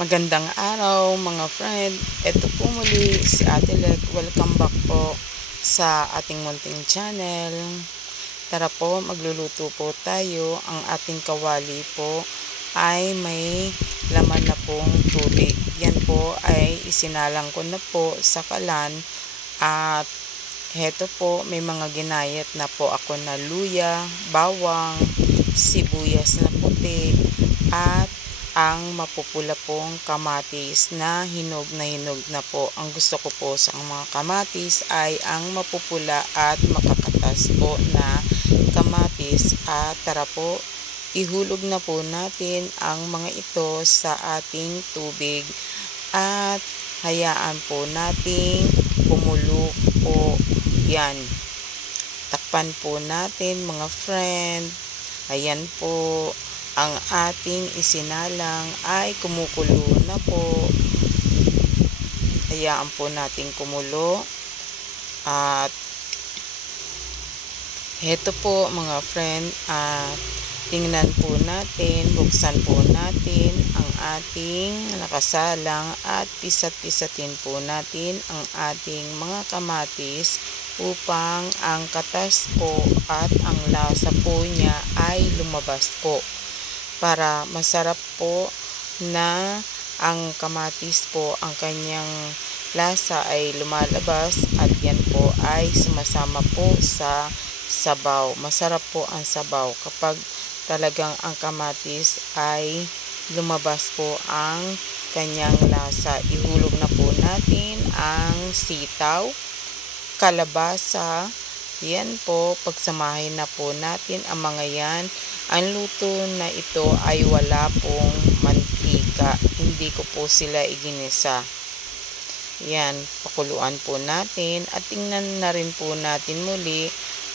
Magandang araw mga friend. Ito po muli si Ate Lek. Welcome back po sa ating munting channel. Tara po, magluluto po tayo. Ang ating kawali po ay may laman na pong tubig. Yan po ay isinalang ko na po sa kalan. At heto po, may mga ginayat na po ako na luya, bawang, sibuyas na puti, at ang mapupula pong kamatis na hinog na po. Ang gusto ko po sa mga kamatis ay ang mapupula at makakatas po na kamatis. At tara po, ihulog na po natin ang mga ito sa ating tubig at hayaan po nating kumulo po yan. Takpan po natin mga friend. Ayan po, ang ating isinalang ay kumukulo na po. Hayaan po natin kumulo. At heto po mga friend, tingnan po natin, buksan po natin ang ating nakasalang at pisat-pisatin po natin ang ating mga kamatis upang ang katas po at ang lasa po niya ay lumabas po. Para masarap po na ang kamatis po, ang kanyang lasa ay lumalabas at yan po ay sumasama po sa sabaw. Masarap po ang sabaw kapag talagang ang kamatis ay lumabas po ang kanyang lasa. Ihulog na po natin ang sitaw, kalabasa. Yan po, pagsamahin na po natin ang mga yan. Ang luto na ito ay wala pong mantika. Hindi ko po sila iginisa. Yan, pakuluan po natin at tingnan na rin po natin muli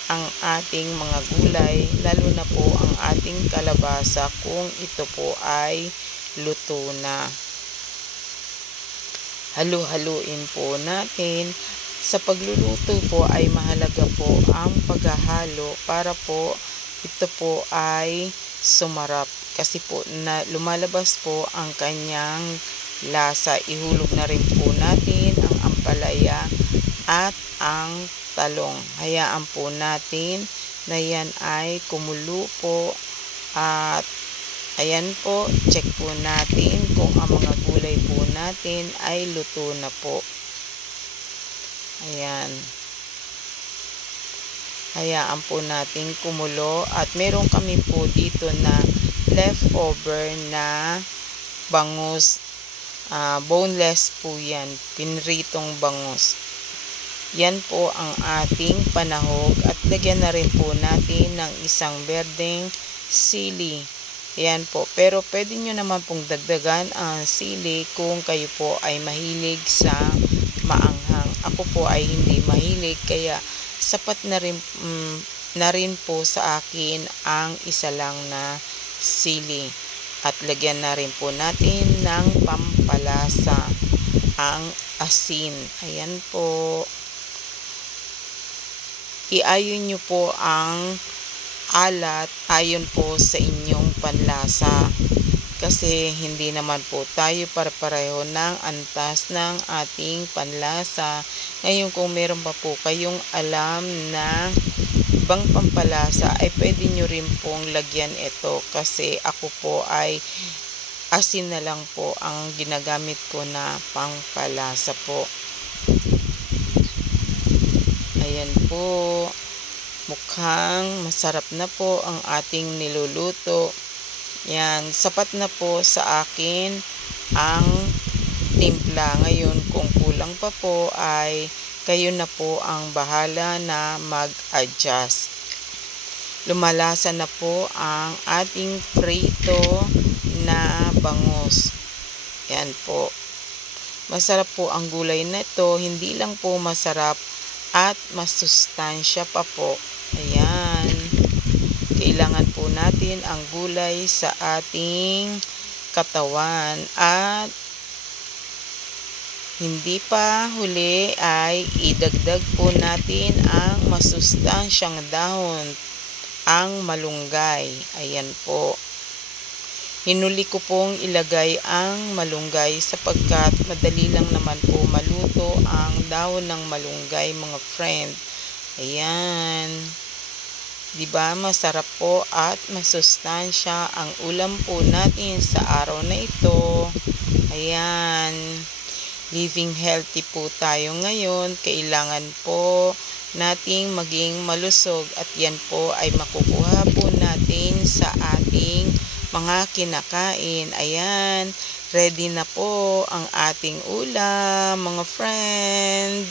ang ating mga gulay, lalo na po ang ating kalabasa kung ito po ay luto na. Halu-haluin po natin. Sa pagluluto po ay mahalaga po ang paghahalo para po ito po ay sumarap. Kasi po na lumalabas po ang kanyang lasa. Ihulog na rin po natin ang ampalaya at ang talong. Hayaan po natin na yan ay kumulo po at ayan po, check po natin kung ang mga gulay po natin ay luto na po. Ayan. Hayaan po natin kumulo at meron kami po dito na leftover na bangus. Boneless po yan, pinritong bangus. Yan po ang ating panahog at lagyan na rin po natin ng isang berdeng sili. Yan po, pero pwede nyo naman pong dagdagan ang sili kung kayo po ay mahilig sa maanghang. Ako po ay hindi mahilig kaya sapat na rin po sa akin ang isa lang na sili. At lagyan na rin po natin ng pampalasa, ang asin. Ayan po. Iayon nyo po ang alat ayon po sa inyong panlasa. Kasi hindi naman po tayo para-pareho ng antas ng ating panlasa. Ngayon kung meron pa po kayong alam na ibang pampalasa ay pwede nyo rin pong lagyan ito. Kasi ako po ay asin na lang po ang ginagamit ko na pampalasa po. Ayan po. Mukhang masarap na po ang ating niluluto. Yan, sapat na po sa akin ang timpla. Ngayon, kung kulang pa po ay kayo na po ang bahala na mag-adjust. Lumalasa na po ang ating prito na bangus. Yan po. Masarap po ang gulay na ito. Hindi lang po masarap at masustansya pa po. Ayan. Kailangan po natin ang gulay sa ating katawan. At hindi pa huli ay idagdag po natin ang masustansyang dahon, ang malunggay. Ayan po. Hinuli ko pong ilagay ang malunggay sapagkat madali lang naman po maluto ang dahon ng malunggay mga friend. Ayan. 'Di ba masarap po at masustansya ang ulam po natin sa araw na ito. Ayan. Living healthy po tayo ngayon. Kailangan po nating maging malusog at yan po ay makukuha po natin sa ating mga kinakain. Ayan, ready na po ang ating ulam, mga friend.